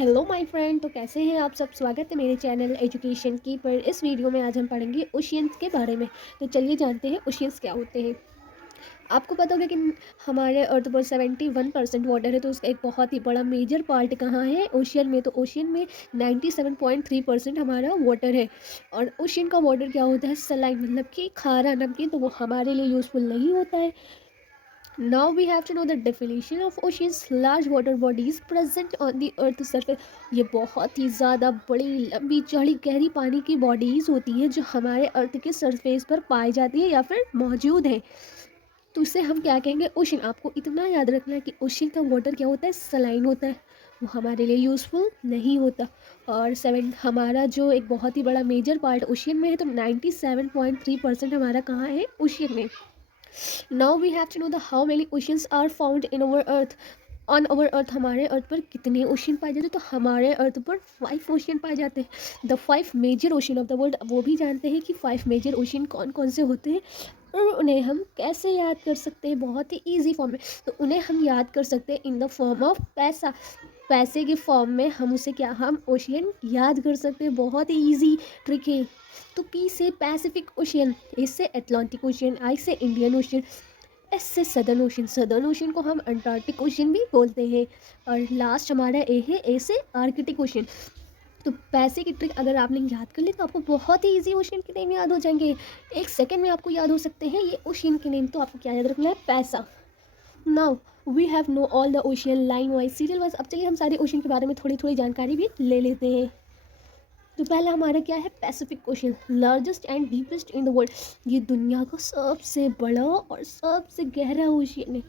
Hello my friend. तो कैसे हैं आप सब। स्वागत है मेरे चैनल एजुकेशन की पर। इस वीडियो में आज हम पढ़ेंगे ओशियंस के बारे में। तो चलिए जानते हैं ओशियंस क्या होते हैं। आपको पता होगा कि हमारे अर्थ पर 71% वाटर है। तो उसका एक बहुत ही बड़ा मेजर पार्ट कहाँ है, ओशियन में। तो ओशियन में 97.3% हमारा वाटर है। और ओशियन का वाटर क्या होता है, सलाइन, मतलब कि खारा नमकीन। तो वो हमारे लिए यूज़फुल नहीं होता है। Now we have to know the definition of oceans. Large water bodies present on the earth surface. ये बहुत ही ज़्यादा बड़ी लंबी चौड़ी गहरी पानी की बॉडीज़ होती हैं जो हमारे अर्थ के सरफेस पर पाई जाती है या फिर मौजूद है। तो उसे हम क्या कहेंगे, ओशन। आपको इतना याद रखना है कि ओशन का वाटर क्या होता है, सलाइन होता है। वो हमारे लिए यूज़फुल नहीं होता। और हमारा जो एक बहुत ही बड़ा मेजर पार्ट ओशियन में है। तो 97.3% हमारा कहाँ है, ओशियन में। Now we have to know the how many oceans are found in our earth. On our earth, हमारे अर्थ पर कितने ओशियन पाए जाते हैं। तो हमारे अर्थ पर 5 ओशियन पाए जाते हैं। The 5 major ocean of the world. वो भी जानते हैं कि 5 मेजर ओशियन कौन कौन से होते हैं और उन्हें हम कैसे याद कर सकते हैं, बहुत ही ईजी फॉर्म में। तो उन्हें हम याद कर सकते हैं इन द फॉर्म ऑफ पैसा। पैसे के फॉर्म में हम उसे क्या, हम ओशियन याद कर सकते हैं। बहुत ही ईजी ट्रिक है। तो पी से पैसिफिक ओशियन, एस से अटलांटिक ओशियन, आई से इंडियन ओशियन, एस से सदर्न ओशियन। सदर्न ओशियन को हम अंटार्कटिक ओशियन भी बोलते हैं। और लास्ट हमारा ए है, ए से आर्कटिक ओशियन। तो पैसे की ट्रिक अगर आपने याद कर ली तो आपको बहुत ही इजी ओशियन के नेम याद हो जाएंगे। 1 सेकेंड में आपको याद हो सकते हैं ये ओशियन के नेम। तो आपको क्या याद रखना है, पैसा। Now we have know all the ocean line wise, serial wise. अब चलिए हम सारे ओशियन के बारे में थोड़ी थोड़ी जानकारी भी ले लेते हैं। तो पहला हमारा क्या है, Pacific ocean, largest and deepest in the world. ये दुनिया का सबसे बड़ा और सबसे गहरा ओशियन है।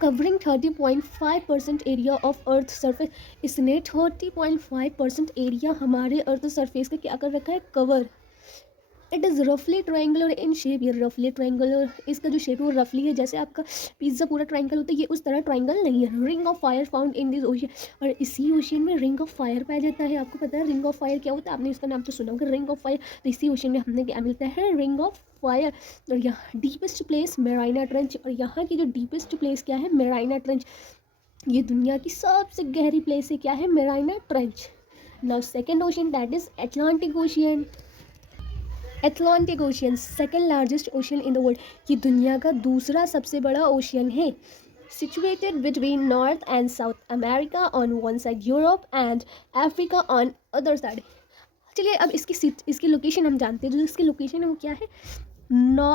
Covering 30.5% area of earth surface. इसने 30.5% एरिया हमारे अर्थ सरफेस का क्या कर रखा है, कवर। इट इज़ रफली ट्रायंगुलर इन शेप। ये रफली ट्रायंगुलर, इसका जो शेप है वो रफली है। जैसे आपका पिज्ज़ा पूरा ट्रायंगल होता है, ये उस तरह ट्रायंगल नहीं है। Ring of fire found in this ocean. और इसी ओशियन में रिंग ऑफ फायर पाया जाता है। आपको पता है रिंग ऑफ फायर क्या होता है, आपने इसका नाम तो सुना होगा, रिंग ऑफ फायर। तो इसी ओशियन में हमने क्या मिलता है, रिंग ऑफ फायर। और यहाँ डीपेस्ट प्लेस मेराइना ट्रेंच। और यहाँ की जो डीपेस्ट प्लेस क्या है, मेराइना ट्रेंच। ये दुनिया की सबसे गहरी प्लेस है, क्या है, Mariana trench. Now second ocean, that is Atlantic ocean. Atlantic ocean second largest ocean in the world. ये दुनिया का दूसरा सबसे बड़ा ओशियन है। Situated between North and South America on one side, Europe and Africa on other side. चलिए अब इसकी लोकेशन हम जानते हैं। जो इसकी लोकेशन है वो क्या है,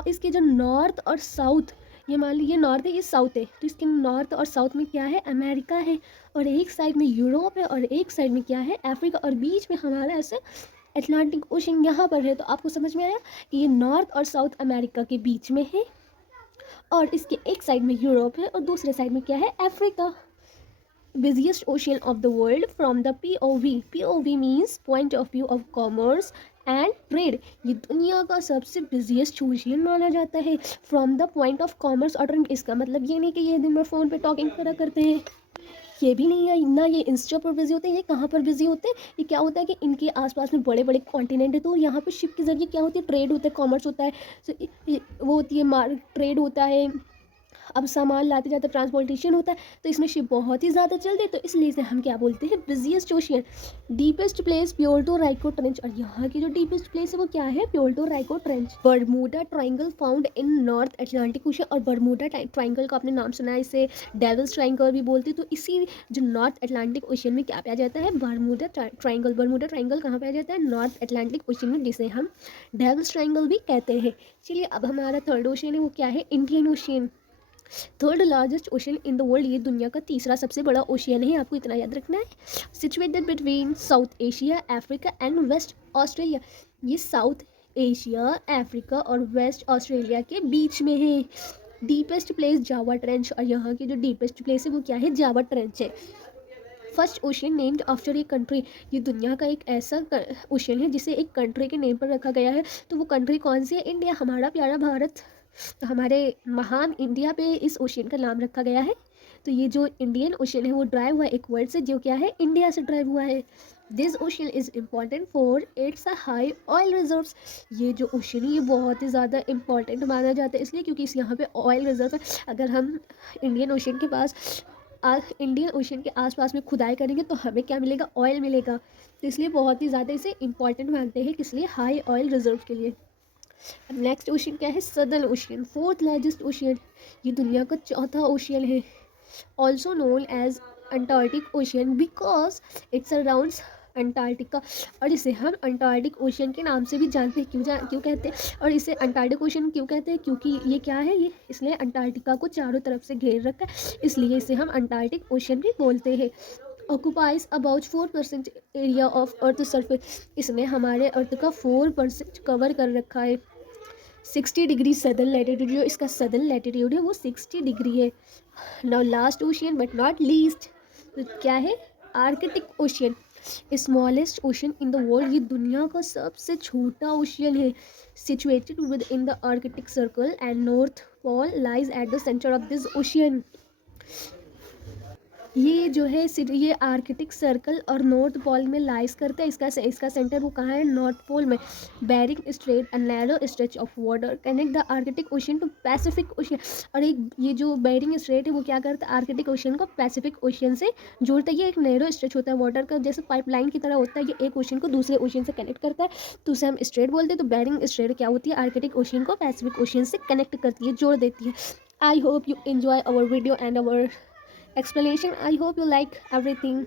इसके जो नॉर्थ और साउथ, ये मान लीजिए नॉर्थ है, ये साउथ है। तो इसके नॉर्थ और साउथ में क्या है, अमेरिका है। और एक साइड में यूरोप है और एक साइड में क्या है, अफ्रीका। और बीच में हमारा ऐसे अटलांटिक ओशन यहाँ पर है। तो आपको समझ में आया कि ये नॉर्थ और साउथ अमेरिका के बीच में है। और इसके एक साइड में यूरोप है और दूसरे साइड में क्या है, Africa. Busiest ocean of the world from the POV। POV means point of view of commerce and trade. ये दुनिया का सबसे बिजिएस्ट ओशियन माना जाता है from the point of commerce और ट्रेड। इसका मतलब ये नहीं कि ये दिन भर फ़ोन पे टॉकिंग करा करते हैं, ये भी नहीं है ना। ये इंस्टा पर बिजी होते हैं। ये कहाँ पर बिजी होते हैं, ये क्या होता है कि इनके आसपास में बड़े बड़े कॉन्टिनेंट है। तो यहाँ पे शिप के जरिए क्या होती है, ट्रेड होता है, कॉमर्स होता है। वो होती है ट्रेड होता है। अब सामान लाते जाते ट्रांसपोर्टेशन होता है। तो इसमें शिप बहुत ही ज़्यादा चलते हैं। तो इसलिए इसे हम क्या बोलते हैं, busiest ocean. Deepest place Puerto Rico trench. और यहाँ की जो डीपेस्ट प्लेस है वो क्या है, Puerto Rico trench. Bermuda triangle found in North Atlantic ocean. और बर्मुडा ट्राइंगल का आपने नाम सुना है, इसे डेविल्स ट्राइंगल भी बोलते हैं। तो इसी जो नॉर्थ अटलांटिक ओशियन में क्या पाया जाता है, बर्मुडा ट्राइंगल। बर्मुडा ट्राइंगल कहाँ पाया जाता है, नॉर्थ अटलांटिक ओशियन में, जिसे हम डेविल्स ट्राइंगल भी कहते हैं। चलिए अब हमारा थर्ड ओशियन है वो क्या है, Indian ocean. Third largest ocean in the world. ये दुनिया का तीसरा सबसे बड़ा ओशियन है, आपको इतना याद रखना है। Situated between South Asia, Africa and West Australia. ये साउथ एशिया, अफ्रीका और वेस्ट ऑस्ट्रेलिया के बीच में है। Deepest place Java trench. और यहाँ की जो डीपेस्ट प्लेस है वो क्या है, जावा ट्रेंच है। First ocean named after a country. ये दुनिया का एक ऐसा ओशियन है जिसे एक कंट्री के नेम पर रखा गया है। तो वो कंट्री कौन सी है, इंडिया, हमारा प्यारा भारत। तो हमारे महान इंडिया पे इस ओशियन का नाम रखा गया है। तो ये जो इंडियन ओशियन है वो ड्राइव हुआ एक वर्ड से, जो क्या है, इंडिया से ड्राइव हुआ है। This ocean is important for its high oil reserves. ये जो ओशियन है ये बहुत ही ज़्यादा इंपॉर्टेंट माना जाता है, इसलिए क्योंकि इस यहाँ पे ऑयल रिजर्व है। अगर हम इंडियन ओशियन के पास इंडियन ओशन के आसपास में खुदाई करेंगे तो हमें क्या मिलेगा, ऑयल मिलेगा। तो इसलिए बहुत ही ज़्यादा इसे इंपॉर्टेंट मानते हैं, किस लिए, हाई ऑयल रिजर्व के लिए। अब नेक्स्ट ओशन क्या है, Southern Ocean, fourth largest ocean, ये दुनिया का चौथा ओशियन है। Also known as Antarctic Ocean because it's around Antarctica, और इसे हम अंटार्कटिक ओशियन के नाम से भी जानते हैं। क्यों कहते हैं, और इसे अंटार्कटिक ओशियन क्यों कहते हैं, क्योंकि ये क्या है, ये इसने अंटार्कटिका को चारों तरफ से घेर रखा है, इसलिए इसे हम अंटार्कटिक ओशियन भी बोलते हैं। Occupies about 4% area of earth surface, इसने हमारे अर्थ का 4% कवर कर रखा है। 60 डिग्री सदर्न लैटिट्यूड, जो इसका सदर्न लैटिट्यूड है वो 60 डिग्री है। Now last ocean but not least, तो क्या है, Arctic Ocean, smallest ocean in the world, ये दुनिया का सबसे छोटा ओशियन है। Situated within the Arctic Circle and North Pole lies at the centre of this ocean. ये जो है ये आर्कटिक सर्कल और नॉर्थ पोल में लाइज करता है। इसका सेंटर वो कहाँ है, नॉर्थ पोल में। Bering Strait, a narrow stretch of water connect the Arctic Ocean to Pacific Ocean, और एक ये जो बेरिंग स्ट्रेट है वो क्या करता है, आर्कटिक ओशियन को पैसिफिक ओशियन से जोड़ता है। ये एक नैरो स्ट्रेच होता है वाटर का, जैसे पाइपलाइन की तरह होता है, ये एक ओशियन को दूसरे ओशियन से कनेक्ट करता है, तो उसे हम स्ट्रेट बोलते हैं। तो बेरिंग स्ट्रेट क्या होती है, आर्कटिक ओशियन को पैसिफिक ओशियन से कनेक्ट करती है, जोड़ देती है। I hope you enjoy our video and our explanation. I hope you like everything.